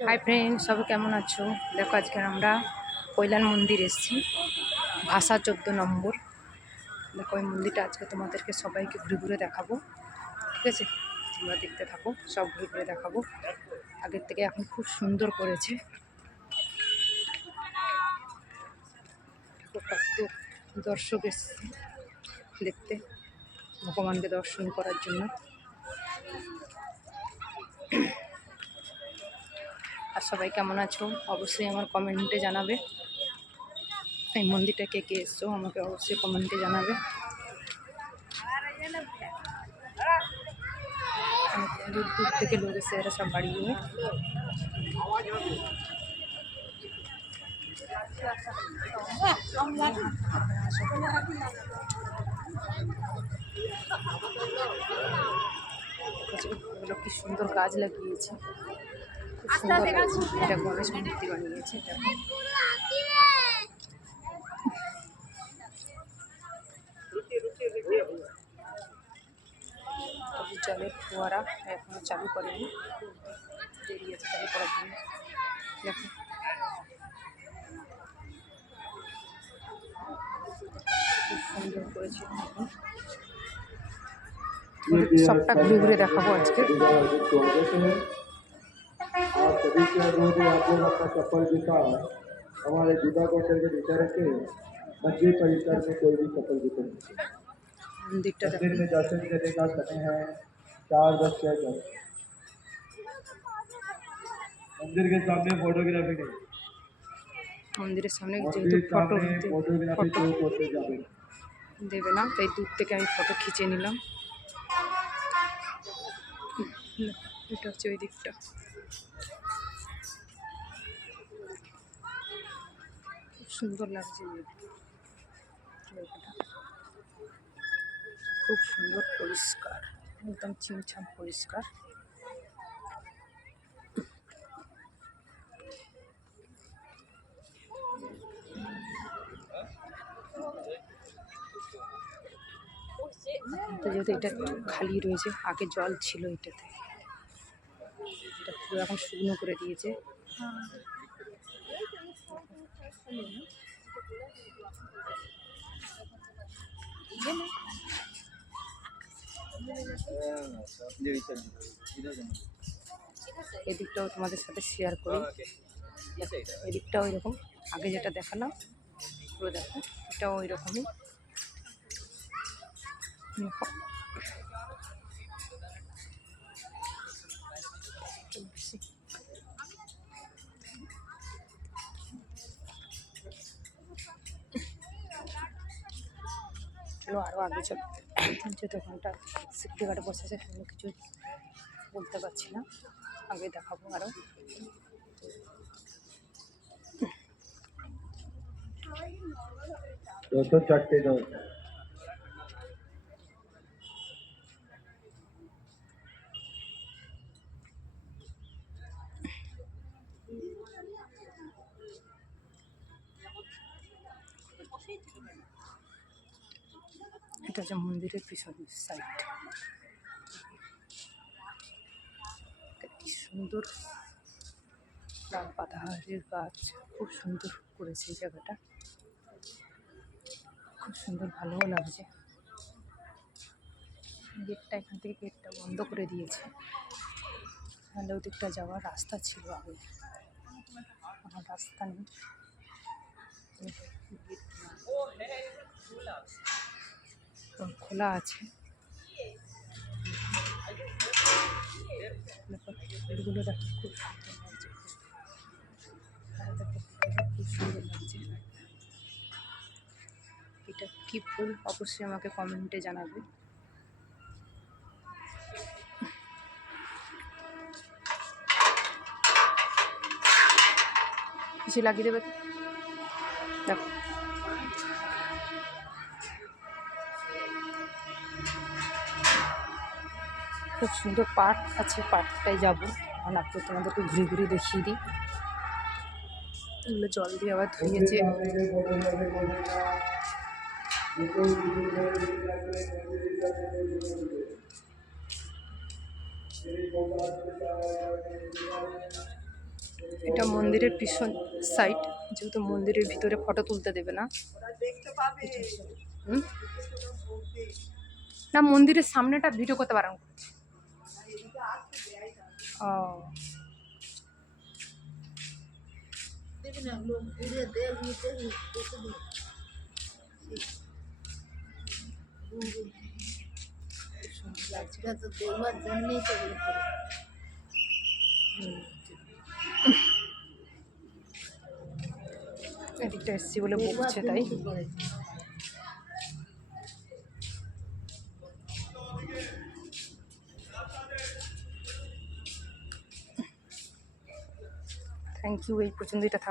Hi friend, সবাই কেমন আছো? দেখো আজকে আমরা কৈলান মন্দির এসেছি, ভাষা 14 নম্বর। দেখো ওই মন্দিরটা আজকে তোমাদেরকে সবাইকে ঘুরে ঘুরে দেখাবো, ঠিক আছে? তোমরা দেখতে থাকো, সব ঘুরে ঘুরে দেখাবো। আগের থেকে এখন খুব সুন্দর করেছে। কত দর্শক এসছে দেখতে, ভগবানকে দর্শন করার জন্য। আর সবাই কেমন আছো অবশ্যই আমার কমেন্টে জানাবে। এই মন্দিরটা কে কে এসছো আমাকে অবশ্যই কমেন্টে জানাবে। দূর দূর থেকে লোক এসে এরা সব বাড়ি নিয়ে। কি সুন্দর গাছ লাগিয়েছে, খুব সুন্দর লাগছে। এটা গণেশ মূর্তি বানিয়েছে, দেখো। জলের ফোয়ারা এখনো চালু করেনি, দেরি আছে চালু করার জন্য। দেখো খুব সুন্দর করেছে। সবটা ঘুরে ঘুরে দেখাবো আজকে। चप्पल जूता हमारे जूता को करके नीचे रखे। मंदिर परिसर में कोई भी चप्पल जूते नहीं। मंदिर में दर्शन करने का समय है 4:10 से 10। मंदिर के सामने फोटोग्राफी नहीं। মন্দিরের সামনে যেহেতু फोटोग्राफी ফটো করতে যাবে দেবে না, তাই দূর থেকে আমি ফটো খিঁচে নিলাম। এটা হচ্ছে ওই দিকটা, খুব সুন্দর লাগছে জায়গাটা, খুব সুন্দর পরিষ্কার, একদম ছিমছাম পরিষ্কার। তো যেহেতু এটা খালি রয়েছে, আগে জল ছিল এটাতে, এটা পুরো এখন শুকনো করে দিয়েছে। এদিকটাও তোমাদের সাথে শেয়ার করি। এদিকটাও এরকম, আগে যেটা দেখালাম পুরো দেখো, এটাও ওই রকমই। চলো আরও আগে চলো, যে দোকানটা সিকিউরিটি গার্ডে বসেছে সেগুলো কিছু বলতে পারছি না, আগে দেখাবো আরও। চারটে দাও। এটা হচ্ছে মন্দিরের পিছন সাইড, কি সুন্দর লাল পাতাহারের গাছ, খুব সুন্দর করেছে এই জায়গাটা, খুব সুন্দর, ভালোও লাগছে। গেটটা, এখান থেকে গেটটা বন্ধ করে দিয়েছে, তাহলে ওদিকটা যাওয়ার রাস্তা ছিল আগে, আমার রাস্তা নেই। খোলা আছে, ফুলগুলো দেখো খুব সুন্দর লাগছে। এটা কি ফুল অবশ্যই আমাকে কমেন্টে জানাবে। কিছু লাগিয়ে দেবে দেখো, খুব সুন্দর পার্ক আছে, পার্কটাই যাবো। এখন আপনি তোমাদেরকে ঘুরে ঘুরে দেখিয়ে দিই। এগুলো জল দিয়ে আবার ধুয়েছে। এটা মন্দিরের পিছন সাইড, যেহেতু মন্দিরের ভিতরে ফটো তুলতে দেবে না। হুম? না, মন্দিরের সামনেটা ভিডিও করতে বারণ করছে। ও, এদিকটা এসছি বলে বকছে তাই। থ্যাংক ইউ, এই পর্যন্তই থাক।